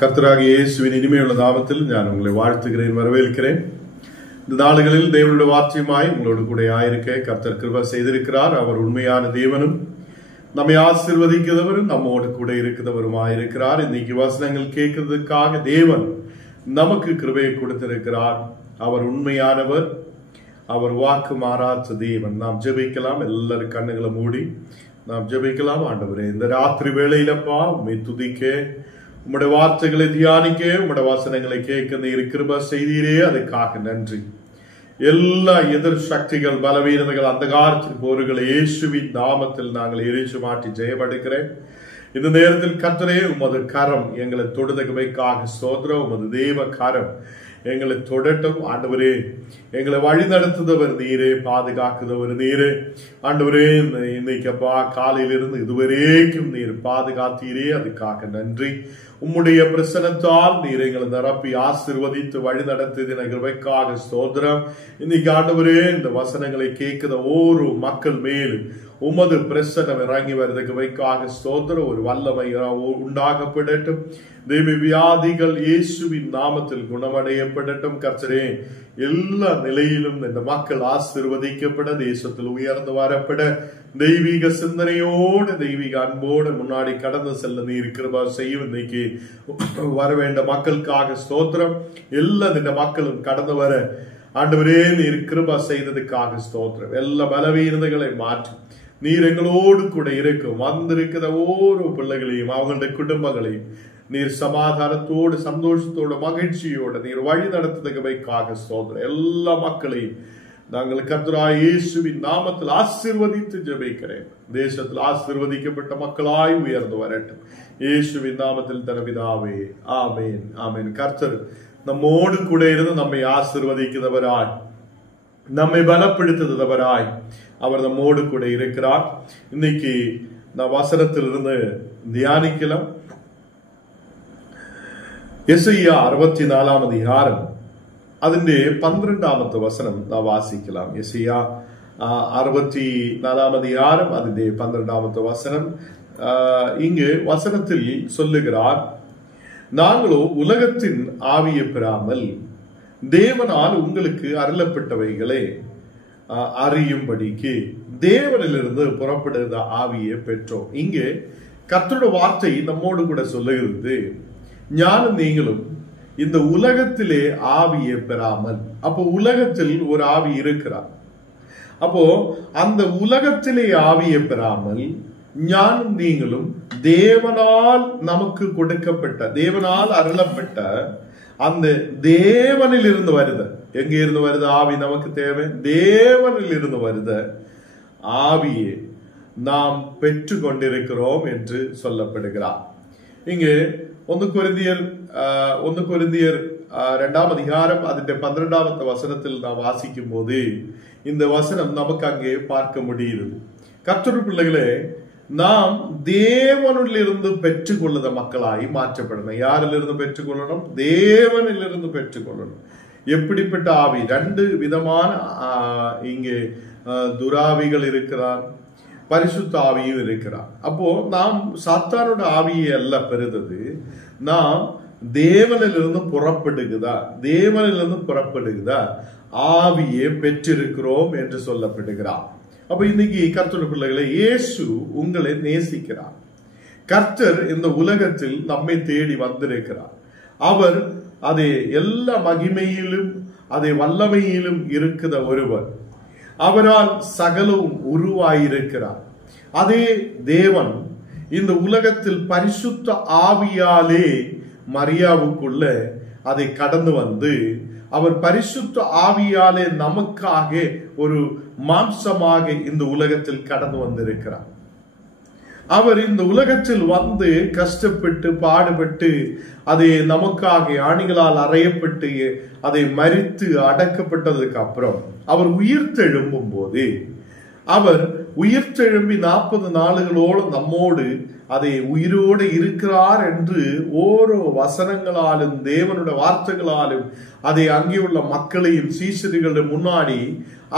கர்த்தராகிய இயேசுவின் இனிமையுள்ள நாமத்தில் நான் உங்களை வாழ்த்துகிறேன், வரவேற்கிறேன். இந்த நாடுகளில் தேவனுடைய வார்த்தையுமாய் உங்களோடு கூட ஆயிருக்க கர்த்தர் கிருபை செய்திருக்கிறார். அவர் உண்மையான தேவனும் நம்மை ஆசீர்வதிக்கிறவரும் நம்மோடு கூட இருக்கிறவருமாயிருக்கிறார். இன்னைக்கு வசனங்கள் கேட்கிறதுக்காக தேவன் நமக்கு கிருபையை கொடுத்திருக்கிறார். அவர் உண்மையானவர், அவர் வாக்கு மாறாத தேவன். நாம் ஜெபிக்கலாம். எல்லாரும் கண்ணுகளை மூடி நாம் ஜெபிக்கலாம். ஆண்டவரே, இந்த ராத்திரி வேளையிலப்பா உம்மை துதிக்க, உம்முடைய வார்த்தைகளை தியானிக்க, உம்முடைய வசனங்களை கேட்க நீர் கிருபை செய்தீரே, அதுக்காக நன்றி. எல்லா எதிர் சக்திகள், பலவீனங்கள், அந்த காலத்தின் போர்களை இயேசுவின் நாமத்தில் நாங்கள் எரிச்சு மாற்றி ஜெயமடைக்கிறேன். இந்த நேரத்தில் கர்த்தரே, உமது கரம் எங்களை தொடுதகவைக்காக ஸ்தோத்திரம். உமது தேவ கரம் எங்களை தொடட்டும். ஆண்டவரே, எங்களை வழி நடத்துதவர் நீரே, பாதுகாக்குதவர் நீரே. ஆண்டவரே, இன்னைக்கப்பா காலையிலிருந்து இதுவரைக்கும் நீர் பாதுகாத்தீரே, அதுக்காக நன்றி. உம்முடைய பிரசனத்தால் நீர் எங்களை நிரப்பி ஆசீர்வதித்து வழி நடத்தின கிருபைக்காக ஸ்தோத்திரம். இன்னைக்கு ஆண்டவரே, இந்த வசனங்களை கேட்கிற ஒவ்வொரு மக்கள் மேலும் உமது பிரசனம் இறங்கி வருது வைக்காக ஸ்தோத்திரம். ஒரு வல்லமை உண்டாகப்படட்டும். தேவி வியாதிகள் இயேசுவின் நாமத்தில் குணமடையப்படட்டும். கர்த்தரே, எல்லா நிலையிலும் இந்த மக்கள் ஆசீர்வதிக்கப்பட, தேசத்தில் உயர்ந்து வரப்பட, தெய்வீக சிந்தனையோடு தெய்வீக அன்போடு முன்னாடி கடந்து செல்ல நீர் கிருபை செய்யும். இன்னைக்கு வர வேண்ட மக்களுக்காக ஸ்தோத்திரம். எல்லா இந்த மக்களும் கடந்து வர ஆண்டவரே நீர் கிருபை செய்ததுக்காக ஸ்தோத்திரம். எல்லா பலவீனதைகளை மாற்றி நீர் எங்களோடு கூட இருக்கும். வந்திருக்கிற ஒவ்வொரு பிள்ளைகளையும் அவங்களுடைய குடும்பங்களையும் நீர் சமாதானத்தோடு, சந்தோஷத்தோடு, மகிழ்ச்சியோடு நீர் வழி நடத்துதகவைக்காக ஸ்தோத்திரம். எல்லா மக்களையும் நாங்கள் கர்த்தராகிய இயேசுவின் நாமத்தில் ஆசீர்வதித்து ஜெபிக்கிறேன். தேசத்தில் ஆசீர்வதிக்கப்பட்ட மக்களாய் உயர்ந்து வரட்டும். இயேசுவின் நாமத்தில் தனபிதாவே, ஆமேன், ஆமேன். கர்த்தர் நம்மோடு கூட இருந்து நம்மை ஆசீர்வதிக்கிறவராய், நம்மை பலப்படுத்துகிறவராய் அவர் நம்மோடு கூட இருக்கிறார். இன்னைக்கு நான் வசனத்திலிருந்து தியானிக்கலாம். எசையா 64 அதிகாரம் അതിന്റെ 12ാമത്തെ വസനം നാം വാസിக்கலாம். യെശയ്യാ 64 அதிகாரம் അതിന്റെ 12ാമത്തെ வசனம். இங்கு வசனத்தில் சொல்லுகிறார், நாங்களோ உலகத்தின் ஆவியை பெறாமல் தேவனால் உங்களுக்கு அருளப்பட்டவைகளை அறியும்படிக்கு தேவனிலிருந்து புறப்படுகிற ஆவியை பெற்றோம். இங்கே கர்த்தருடைய வார்த்தை நம்மோடு கூட சொல்லுகிறது, ஞானம் நீங்களும் இந்த உலகத்திலே ஆவியை பெறாமல். அப்போ உலகத்தில் ஒரு ஆவி இருக்கிறார். அப்போ அந்த உலகத்திலே ஆவியை பெறாமல் ஞானம் நீங்களும் தேவனால் நமக்கு கொடுக்கப்பட்ட, தேவனால் அருளப்பட்ட அந்த தேவனில் இருந்து வருது. எங்க இருந்து வருது ஆவி? நமக்கு தேவை தேவனில் இருந்து வருத ஆவியை நாம் பெற்று கொண்டிருக்கிறோம் என்று சொல்லப்படுகிறார். இங்கு 1 கொரிந்தியர் 2 அதிகாரம் അതിന്റെ 12ാമത്തെ வசனத்தில் நாம் வாசிக்கும் போது இந்த வசனம் நமக்கு அங்கே பார்க்க முடியுது. கர்த்தருடைய பிள்ளைகளே, நாம் தேவனிலிருந்து பெற்றுக்கொள்ளுத மக்களாய் மாற்றப்படணும். யாரிலிருந்து பெற்றுக்கொள்ளணும்? தேவனிலிருந்து பெற்றுக்கொள்ளணும். எப்படிப்பட்ட ஆவி? 2 விதமான இங்கே துராவிகள் இருக்கிறார், பரிசுத்த ஆவியும் இருக்கிறார். அப்போ நாம் சாத்தானோட ஆவியை அல்ல பெறுதது, நாம் தேவனிலிருந்து புறப்படுகிறதா ஆவியை பெற்றிருக்கிறோம் என்று சொல்லப்படுகிறார். அப்ப இன்னைக்கு கர்த்தருடைய பிள்ளைகளை, இயேசு உங்களை நேசிக்கிறார். கர்த்தர் இந்த உலகத்தில் நம்மை தேடி வந்திருக்கிறார். அவர் அதே எல்லா மகிமையிலும் அதே வல்லமையிலும் இருக்கிற ஒருவர். அவரால் சகலவும் உருவாயிருக்கிறார். அதே தேவன் இந்த உலகத்தில் பரிசுத்த ஆவியாலே மரியாவுக்குள்ள அதை கடந்து வந்து அவர் பரிசுத்த ஆவியாலே நமக்காக ஒரு மாம்சமாக இந்த உலகத்தில் கடந்து வந்திருக்கிறார். அவர் இந்த உலகத்தில் வந்து கஷ்டப்பட்டு பாடுபட்டு அதை நமக்காக ஆணிகளால் அறையப்பட்டு அதை மரித்து அடக்கப்பட்டதுக்கு அப்புறம் அவர் உயிர்த்தெழும்பும் போது, அவர் உயிர்த்தெழும்பி 40 நாளுகளோடு நம்மோடு அதை உயிரோடு இருக்கிறார் என்று ஓரோ வசனங்களாலும் தேவனுடைய வார்த்தைகளாலும் அதை அங்கே உள்ள மக்களையும் சீஷர்களுடைய முன்னாடி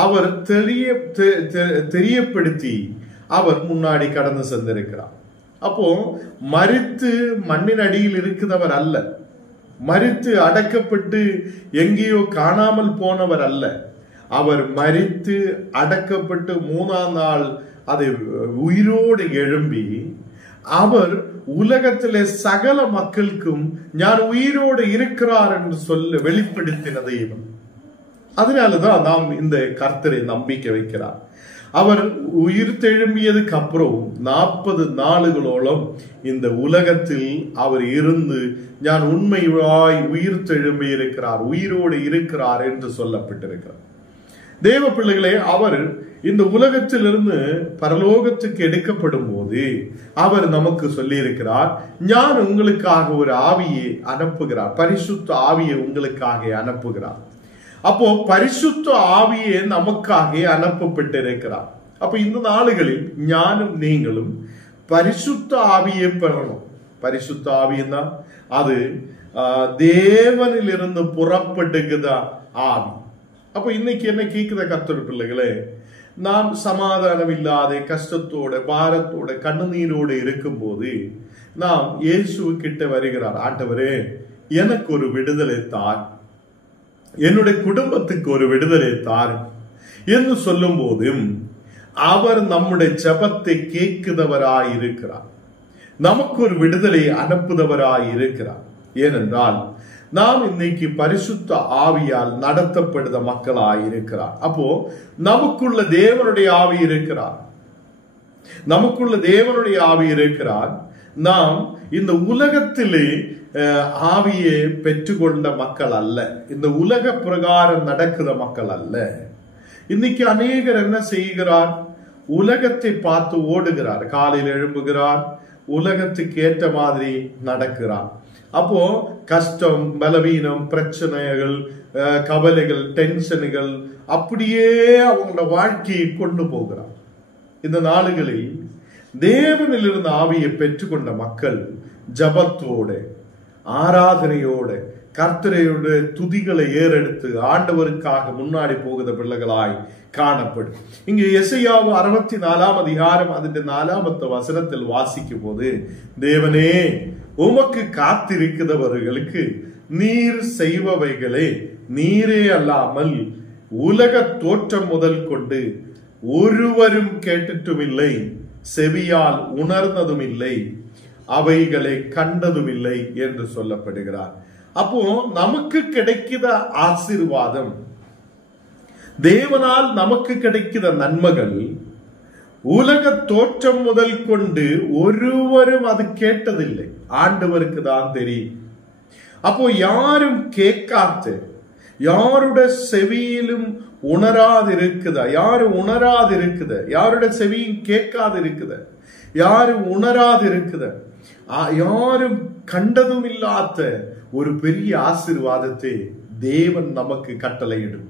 அவர் தெரியப்படுத்தி அவர் முன்னாடி கடந்து சென்றிருக்கிறார். அப்போ மரித்து மண்ணின் அடியில் இருக்கிறவர் அல்ல, மரித்து அடக்கப்பட்டு எங்கேயோ காணாமல் போனவர் அல்ல. அவர் மரித்து அடக்கப்பட்டு 3ஆம் நாள் அதை உயிரோடு எழும்பி அவர் உலகத்திலே சகல மக்களுக்கும் நான் உயிரோடு இருக்கிறார் என்று சொல்ல வெளிப்படுத்தின தெய்வம். அதனாலதான் நாம் இந்த கர்த்தரை நம்பிக்கை வைக்கிறார். அவர் உயிர் தெழும்பியதுக்கு அப்புறம் 40 நாளுகளோളം இந்த உலகத்தில் அவர் இருந்து நான் உண்மையாய் உயிர் தெழும்பி இருக்கிறார், உயிரோடு இருக்கிறார் என்று சொல்லப்பட்டிருக்கிறார். தேவ பிள்ளைகளே, அவர் இந்த உலகத்திலிருந்து பரலோகத்துக்கு எடுக்கப்படும் போது அவர் நமக்கு சொல்லி இருக்கிறார், நான் உங்களுக்காக ஒரு ஆவியை அனுப்புகிறார், பரிசுத்த ஆவியை உங்களுக்காக அனுப்புகிறார். அப்போ பரிசுத்த ஆவியே நமக்காக அனுப்பப்பட்டிருக்கிறார். அப்ப இந்த நாளுகளில் ஞானும் நீங்களும் பரிசுத்த ஆவியை பெறணும். பரிசுத்த ஆவின்னா அது தேவனில் இருந்து புறப்படுகிற ஆவி. அப்ப இன்னைக்கு என்ன கேட்குத கர்த்தர் பிள்ளைகளே, நாம் சமாதானம் இல்லாத கஷ்டத்தோட பாரத்தோட கண்ணீரோடு இருக்கும் போது நாம் இயேசு கிட்ட வருகிறார். ஆண்டவரே, எனக்கு ஒரு விடுதலை தார், என்னுடைய குடும்பத்துக்கு ஒரு விடுதலை தார் என்று சொல்லும் போதும் அவர் நம்முடைய ஜெபத்தை கேட்கிறவராய் இருக்கிறார், நமக்கு ஒரு விடுதலை அனுப்புதவராய் இருக்கிறார். ஏனென்றால் நாம் இன்னைக்கு பரிசுத்த ஆவியால் நடத்தப்படுத மக்களாய் இருக்கிறார். அப்போ நமக்குள்ள தேவனுடைய ஆவி இருக்கிறார், நமக்குள்ள தேவனுடைய ஆவி இருக்கிறார். நாம் இந்த உலகத்திலே ஆவியை பெற்றுக்கொண்ட மக்கள் அல்ல, இந்த உலக பிரகாரம் நடக்கிற மக்கள் அல்ல. இன்னைக்கு அநேகர் என்ன செய்கிறார், உலகத்தை பார்த்து ஓடுகிறார், காலையில் எழும்புகிறார், உலகத்துக்கு ஏற்ற மாதிரி நடக்கிறார். அப்போ கஷ்டம், பலவீனம், பிரச்சனைகள், கவலைகள், டென்ஷன்கள் அப்படியே அவங்களோட வாழ்க்கையை கொண்டு போகிறார். இந்த நாளுகளில் தேவனில் இருந்த ஆவியை பெற்றுக்கொண்ட மக்கள் ஜபத்தோட ஆராதனையோட கர்த்தரையோட துதிகளை ஏறெடுத்து ஆண்டவருக்காக முன்னாடி போகிற பிள்ளைகளாய் காணப்படும். இங்கு எசையா 64ஆம் அதிகாரம் அதிന്റെ 4ஆம் வசனத்தில் வாசிக்கும் போது, தேவனே, உமக்கு காத்திருக்கிறவர்களுக்கு நீர் செய்பவைகளே நீரே அல்லாமல் உலக தோற்றம் முதல் கொண்டு ஒருவரும் கேட்டுட்டும் இல்லை, செவியால் உணர்ந்ததும் இல்லை, அவைகளை கண்டதும் இல்லை என்று சொல்லப்படுகிறார். அப்போ நமக்கு கிடைக்கிற ஆசீர்வாதம், தேவனால் நமக்கு கிடைக்கிற நன்மைகள் உலக தோற்றம் முதல் கொண்டு ஒருவரும் அது கேட்டதில்லை, ஆண்டவருக்கு தான் தெரியும். அப்போ யாரும் கேட்காத, யாருடைய செவியிலும் உணராதிருக்குதா, யாரும் உணராதிருக்குத, யாருடைய செவியும் கேட்காதிருக்குத, யாரும் உணராதிருக்குத, யாரும் கண்டதும் இல்லாத ஒரு பெரிய ஆசீர்வாதத்தை தேவன் நமக்கு கட்டளையிடும்,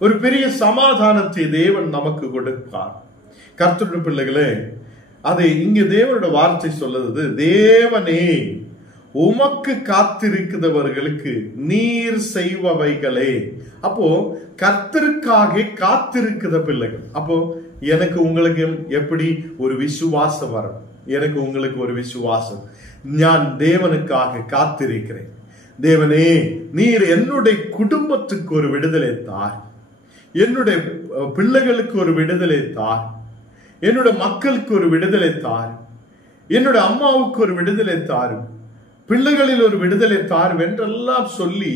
ஒரு பெரிய சமாதானத்தை தேவன் நமக்கு கொடுப்பார். கர்த்தருடைய பிள்ளைகளே, அதை இங்க தேவனுடைய வார்த்தை சொல்லுது, தேவனே உமக்கு காத்திருக்கிறவர்களுக்கு நீர் செய்பவைகளே. அப்போ கர்த்தருக்காக காத்திருக்கிற பிள்ளைகள். அப்போ எனக்கு உங்களுக்கு எப்படி ஒரு விசுவாசம் வரும், எனக்கு உங்களுக்கு ஒரு விசுவாசம், நான் தேவனுக்காக காத்திருக்கிறேன். தேவனே, நீர் என்னுடைய குடும்பத்துக்கு ஒரு விடுதலை தார், என்னுடைய பிள்ளைகளுக்கு ஒரு விடுதலை தார், என்னுடைய மக்களுக்கு ஒரு விடுதலை தார், என்னுடைய அம்மாவுக்கு ஒரு விடுதலை தாரும், பிள்ளைகளில் ஒரு விடுதலை தாரும் என்றெல்லாம் சொல்லி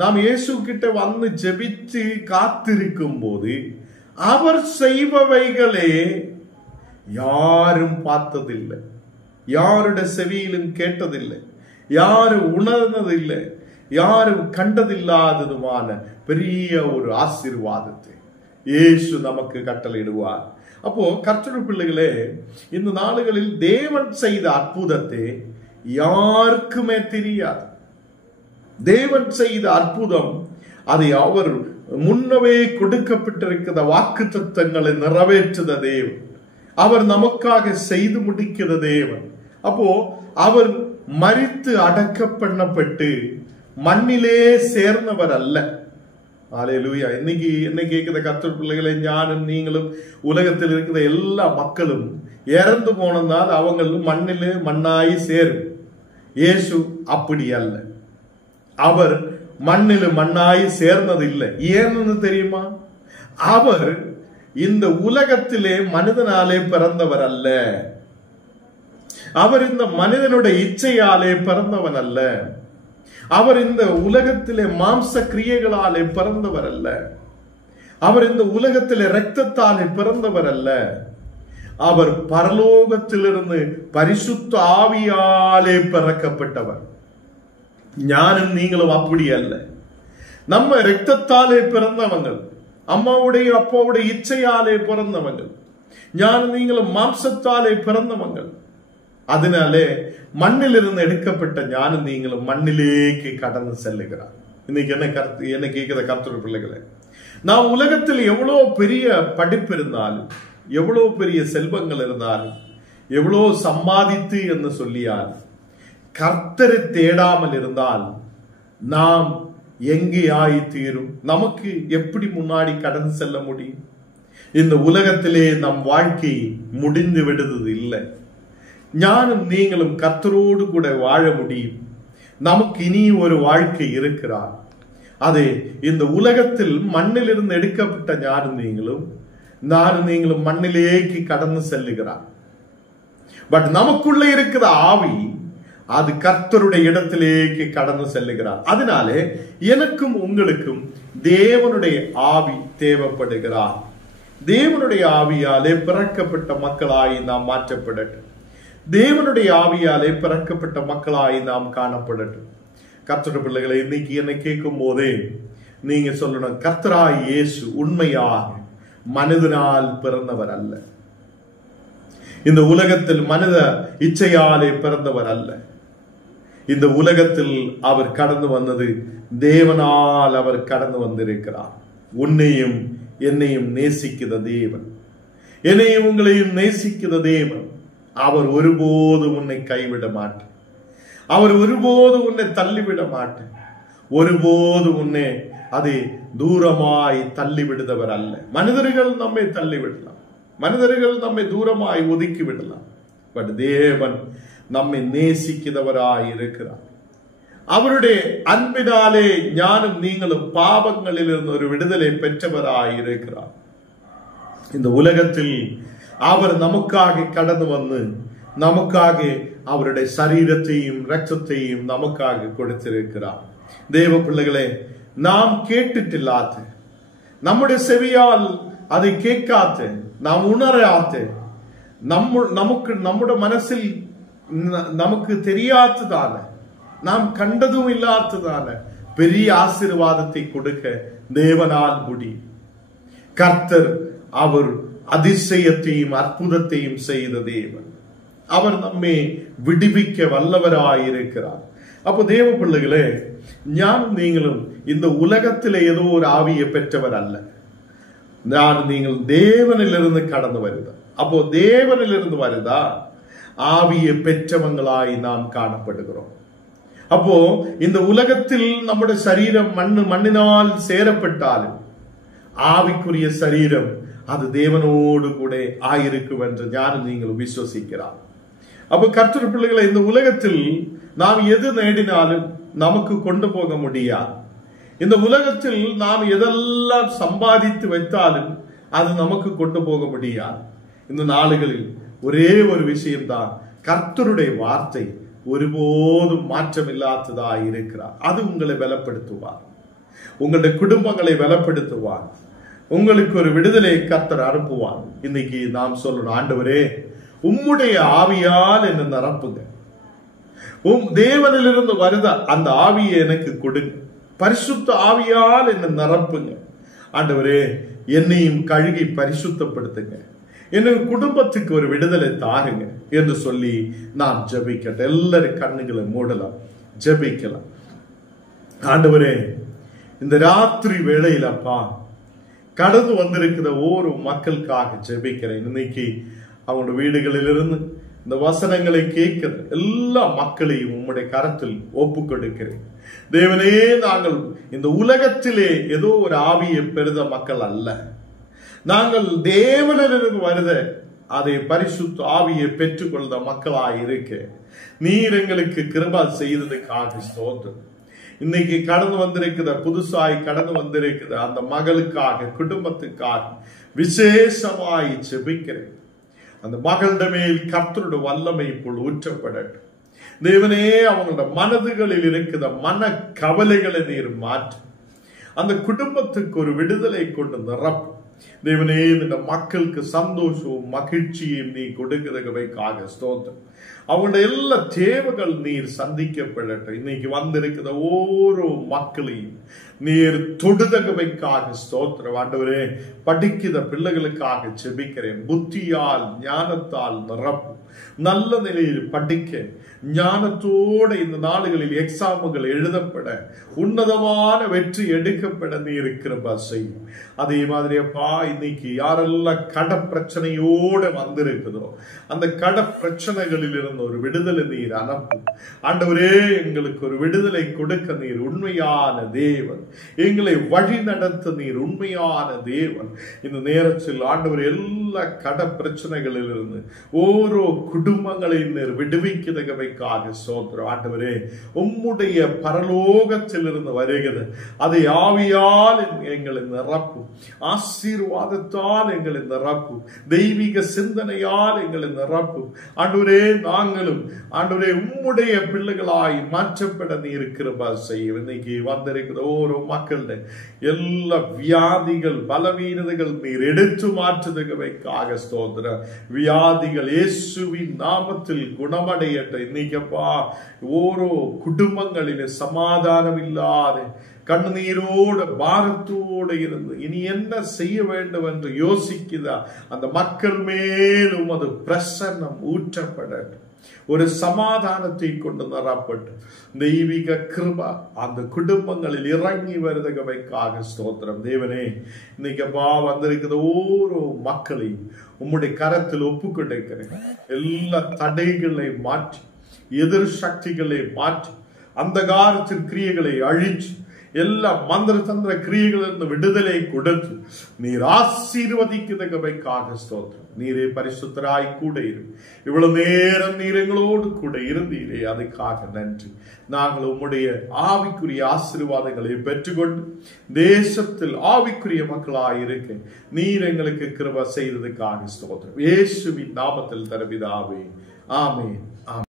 நாம் இயேசு கிட்ட வந்து ஜெபித்து காத்திருக்கும் போது அவர் செய்பவைகளே யாரும் பார்த்ததில்லை, யாருடைய செவியிலும் கேட்டதில்லை, யாரும் உணர்ந்ததில்லை, யாரும் கண்டதில்லாததுமான பெரிய ஒரு ஆசீர்வாதத்தை இயேசு நமக்கு கட்டளையிடுவார். அப்போ கர்த்தருடைய பிள்ளைகளே, இந்த நாளுகளில் தேவன் செய்த அற்புதத்தை யாருக்குமே தெரியாது. தேவன் செய்த அற்புதம், அதை அவர் முன்னவே கொடுக்கப்பட்டிருக்கிற வாக்குத்தத்தங்களை நிறைவேற்றுத தேவன், அவர் நமக்காக செய்து முடிக்கிற தேவன். அப்போ அவர் மரித்து அடக்கம் பண்ணப்பட்டு மண்ணிலே சேர்ந்தவர் அல்ல, ஹல்லேலூயா. இன்னைக்கு என்ன கேட்கிற கர்த்தர் பிள்ளைகளை, ஞானும் நீங்களும் உலகத்தில் இருக்கிற எல்லா மக்களும் இறந்து போனதால் அவங்களும் மண்ணில் மண்ணாய் சேரும். இயேசு அப்படி அல்ல. அவர் மண்ணில் மண்ணாய் சேர்ந்தது இல்லை. ஏன்னு தெரியுமா? அவர் இந்த உலகத்திலே மனிதனாலே பிறந்தவர் அல்ல. அவர் இந்த மனிதனுடைய இச்சையாலே பிறந்தவன் அல்ல. அவர் இந்த உலகத்திலே மாம்ச கிரியைகளாலே பிறந்தவர் அல்ல. அவர் இந்த உலகத்திலே இரத்தத்தாலே பிறந்தவர் அல்ல. அவர் பரலோகத்திலிருந்து பரிசுத்த ஆவியாலே பிறக்கப்பட்டவர். ஞானும் நீங்களும் அப்படி அல்ல. நம்ம இரத்தத்தாலே பிறந்தவங்கள், அம்மாவுடைய அப்பாவுடைய இச்சையாலே பிறந்தவங்கள். ஞானும் நீங்களும் மாம்சத்தாலே பிறந்தவங்கள். அதனாலே மண்ணிலிருந்து எடுக்கப்பட்ட ஞானம் நீங்களும் மண்ணிலேக்கு கடந்து செல்லுகிறார். இன்னைக்கு என்ன கேட்கிற கர்த்தர் பிள்ளைகளே, நாம் உலகத்தில் எவ்வளவு பெரிய படிப்பு இருந்தாலும், எவ்வளவு பெரிய செல்வங்கள் இருந்தாலும், எவ்வளவு சம்பாதித்து என்று சொல்லியால் கர்த்தரை தேடாமல் இருந்தால் நாம் எங்கே ஆயித்தீரும்? நமக்கு எப்படி முன்னாடி கடந்து செல்ல முடியும்? இந்த உலகத்திலே நம் வாழ்க்கை முடிந்து விடுவது இல்லை. ஞானும் நீங்களும் கர்த்தரோடு கூட வாழ முடியும். நமக்கு இனி ஒரு வாழ்க்கை இருக்கிறார். அது இந்த உலகத்தில் மண்ணிலிருந்து எடுக்கப்பட்ட ஞானும் நீங்களும் மண்ணிலேக்கு கடந்து செல்லுகிறார். பட் நமக்குள்ள இருக்கிற ஆவி அது கர்த்தருடைய இடத்திலேக்கு கடந்து செல்லுகிறார். அதனாலே எனக்கும் உங்களுக்கும் தேவனுடைய ஆவி தேவைப்படுகிறார். தேவனுடைய ஆவியாலே பிறக்கப்பட்ட மக்களாய் நாம் மாற்றப்படட்டும். தேவனுடைய ஆவியாலே பிறக்கப்பட்ட மக்களாய் நாம் காணப்படட்டும். கர்த்தருடைய பிள்ளைகளை, இன்னைக்கு என்னை கேட்கும் போதே நீங்க சொல்லணும், கர்த்தராய் இயேசு உண்மையாக மனிதனால் பிறந்தவர் அல்ல. இந்த உலகத்தில் மனித இச்சையாலே பிறந்தவர் அல்ல. இந்த உலகத்தில் அவர் கடந்து வந்தது தேவனால். அவர் கடந்து வந்திருக்கிறார். உன்னையும் என்னையும் நேசிக்கிற தேவன், என்னையும் உங்களையும் நேசிக்கிற தேவன். அவர் ஒருபோதும் உன்னை கைவிட மாட்டார். அவர் ஒருபோதும் உன்னை தள்ளிவிட மாட்டார். ஒருபோது உன்னை அதை தூரமாய் தள்ளிவிடுதவர் அல்ல. மனிதர்கள் நம்மை தள்ளிவிடலாம், மனிதர்கள் நம்மை தூரமாய் ஒதுக்கி விடலாம். பட் தேவன் நம்மை நேசிக்கிறவராய் இருக்கிறார். அவருடைய அன்பினாலே ஞானம் நீங்களும் பாவங்களில் இருந்து ஒரு விடுதலை பெற்றவராய் இருக்கிறார். இந்த உலகத்தில் அவர் நமக்காக கடந்து வந்து நமக்காக அவருடைய சரீரத்தையும் இரத்தத்தையும் நமக்காக கொடுத்திருக்கிறார். தேவ பிள்ளைகளே, நாம் கேட்டுட்டில்லாத, நம்முடைய செவியால் அதை கேட்காத, நாம் உணராத, நம்முடைய மனசில் நமக்கு தெரியாததான, நாம் கண்டதும் இல்லாததான பெரிய ஆசீர்வாதத்தை கொடுக்க தேவனால் முடியும். கர்த்தர் அவர் அதிசயத்தையும் அற்புதத்தையும் செய்த தேவன். அவர் நம்மை விடுவிக்க வல்லவராயிருக்கிறார். அப்போ தேவ பிள்ளைகளே, நீங்களும் இந்த உலகத்திலே ஏதோ ஒரு ஆவியை பெற்றவர் அல்ல. நீங்கள் தேவனிலிருந்து கடந்து வருதா? அப்போ தேவனிலிருந்து வருதா ஆவியை பெற்றவங்களாய் நாம் காணப்படுகிறோம். அப்போ இந்த உலகத்தில் நம்முடைய சரீரம் மண்ணினால் சேரப்பட்டாலும் ஆவிக்குரிய சரீரம் அது தேவனோடு கூட ஆயிருக்கும் என்று ஞானம் நீங்கள் விசுவசிக்கிறார். அப்போ கர்த்தர் பிள்ளைகளை, இந்த உலகத்தில் நாம் எது நேடினாலும் நமக்கு கொண்டு போக முடியாது. இந்த உலகத்தில் நாம் எதெல்லாம் சம்பாதித்து வைத்தாலும் அது நமக்கு கொண்டு போக முடியாது. இந்த நாளுகளில் ஒரே ஒரு விஷயம்தான், கர்த்தருடைய வார்த்தை ஒருபோதும் மாற்றம் இல்லாததா இருக்கிறார். அது உங்களை பலப்படுத்துவார், உங்களுடைய குடும்பங்களை பலப்படுத்துவார், உங்களுக்கு ஒரு விடுதலை கர்த்தர் அனுப்புவார். இன்னைக்கு நாம் சொல்லணும், ஆண்டவரே உம்முடைய ஆவியால் என்ன நிரப்புங்க, தேவனிலிருந்து வருத அந்த ஆவியை எனக்கு கொடுங்க, பரிசுத்த ஆவியால் என்ன நிரப்புங்க. ஆண்டவரே என்னையும் கழுகி பரிசுத்தப்படுத்துங்க, என்னுடைய குடும்பத்துக்கு ஒரு விடுதலை தாருங்க என்று சொல்லி நாம் ஜெபிக்கட்டும். எல்லாரும் கண்ணுகளை மூடலாம், ஜெபிக்கலாம். ஆண்டவரே, இந்த ராத்திரி வேளையில் அப்பா கடந்து வந்திருக்கிற ஒவ்வொரு மக்களுக்காக ஜெபிக்கிறேன். இன்னைக்கு அவங்களோட வீடுகளிலிருந்து இந்த வசனங்களை கேட்கிற எல்லா மக்களையும் உம்முடைய கரத்தில் ஒப்பு கொடுக்கிறேன். தேவனே, நாங்கள் இந்த உலகத்திலே ஏதோ ஒரு ஆவியை பெறுத மக்கள் அல்ல. நாங்கள் தேவனிலிருந்து வருத அதை பரிசுத்த ஆவியை பெற்றுக்கொள்த மக்களாய் இருக்க நீர் எங்களுக்கு கிருபை செய்ததுக்காக ஸ்தோத்திரம். இன்னைக்கு கடந்து வந்திருக்கிற, புதுசாய் கடந்து வந்திருக்கிற அந்த மகளுக்காக, குடும்பத்துக்காக விசேஷமாய் ஜெபிக்கிறேன். அந்த மகளிட மேல் கர்த்தருடைய வல்லமை இப்போது ஊற்றப்படட்டும். தேவனே, அவங்களோட மனதுகளில் இருக்கிற மன கவலைகளை நீர் மாற்று. அந்த குடும்பத்துக்கு ஒரு விடுதலை கொண்டு நிரப்பும். தேவனே, இந்த மக்களுக்கு சந்தோஷமும் மகிழ்ச்சியும் நீ கொடுக்கிறதுக்காக ஸ்தோத்திரம். அவங்களுடைய எல்லா தேவைகள் நீர் சந்திக்கப்படட்டும். இன்னைக்கு வந்திருக்கிற ஒவ்வொரு மக்களையும் நீர் தொடுதகவைக்காக ஸ்தோத்திரம். ஆண்டவரே, படிக்கிற பிள்ளைகளுக்காக ஜெபிக்கிறேன். புத்தியால் ஞானத்தால் நிரப்பும். நல்ல நிலையில் படிக்க ஞானத்தோடு இந்த நாடுகளில் எக்ஸாமுகள் எழுதப்பட உன்னதமான வெற்றி எடுக்கப்பட நீர் கிருபை செய்யும். அதே மாதிரி அப்பா, இன்னைக்கு யாரெல்லாம் கட பிரச்சனையோடு வந்திருக்குதோ அந்த கட பிரச்சனைகளில் இருந்து ஒரு விடுதலை நீர் அனுப்பும். ஆண்டவரே, எங்களுக்கு ஒரு விடுதலை கொடுக்க நீர் உண்மையான தேவன். எங்களை வழி நடத்த நீர் உண்மையான தேவன். இந்த நேரத்தில் ஆண்டவர் எல்லா கட பிரச்சனைகளில் இருந்து ஓரோ குடும்பங்களை நீர் விடுவிக்கிறதுக்காக சோத்திரம். ஆண்டவரே, உம்முடைய பரலோகத்தில் இருந்து வருகிறது அதை ஆவியால் எங்களை நிரப்பும். ஆசீர்வாதத்தால் எங்களை நிரப்பும். தெய்வீக சிந்தனையால் எங்களை நிரப்பும். ஆண்டவரே, நாங்களும் ஆண்டவரே உம்முடைய பிள்ளைகளாய் மாற்றப்பட நீர் கிருபை செய்யும். இன்னைக்கு வந்திருக்கிற ஓரோ மக்களுடைய எல்லா வியாதிகள், பலவீனதைகள் நீர் எடுத்து மாற்றுவதற்காக ஸ்தோத்திரம். வியாதிகள் இயேசுவின் நாமத்தில் குணமடையட்டும். இன்னைக்கப்பா, ஓரோ குடும்பங்களிலே சமாதானம் இல்லாத கண்ணீரோடு பாரத்தோடு இருந்து இனி என்ன செய்ய வேண்டும் என்று யோசிக்குதா அந்த மக்கள் மேலும் அது பிரசன்னம் ஊற்றப்படட்டும். ஒரு சமாதானத்தை கொண்டு நிரப்பட்டு தெய்வீக கிருபை அந்த குடும்பங்களில் இறங்கி வருவதற்காக ஸ்தோத்திரம். தேவனே, இன்னைக்கப்பா வந்திருக்கிற ஒவ்வொரு மக்களையும் உம்முடைய கரத்தில் ஒப்பு கொடுக்கிறேன். எல்லா தடைகளை மாற்றி, எதிர் சக்திகளை மாற்றி, அந்த காலத்தின் கிரியைகளை அழிச்சு, எல்லா மந்திர தந்திர கிரியைகளிலிருந்து விடுதலை கொடுத்து நீர் ஆசீர்வதிக்கிறதுக்காக ஸ்தோத்திரம். நீரே பரிசுத்தராய் கூட இரு. இவ்வளவு நேரம் நீர் எங்களோடு கூட இருந்தீரே, அதுக்காக நன்றி. நாங்கள் உம்முடைய ஆவிக்குரிய ஆசீர்வாதங்களை பெற்றுக்கொண்டு தேசத்தில் ஆவிக்குரிய மக்களாய் இருக்க நீர் எங்களுக்கு கிருபை செய்ததுக்காக ஸ்தோத்திரம். இயேசுவின் நாமத்தில் தரபிதாவே, ஆமென்.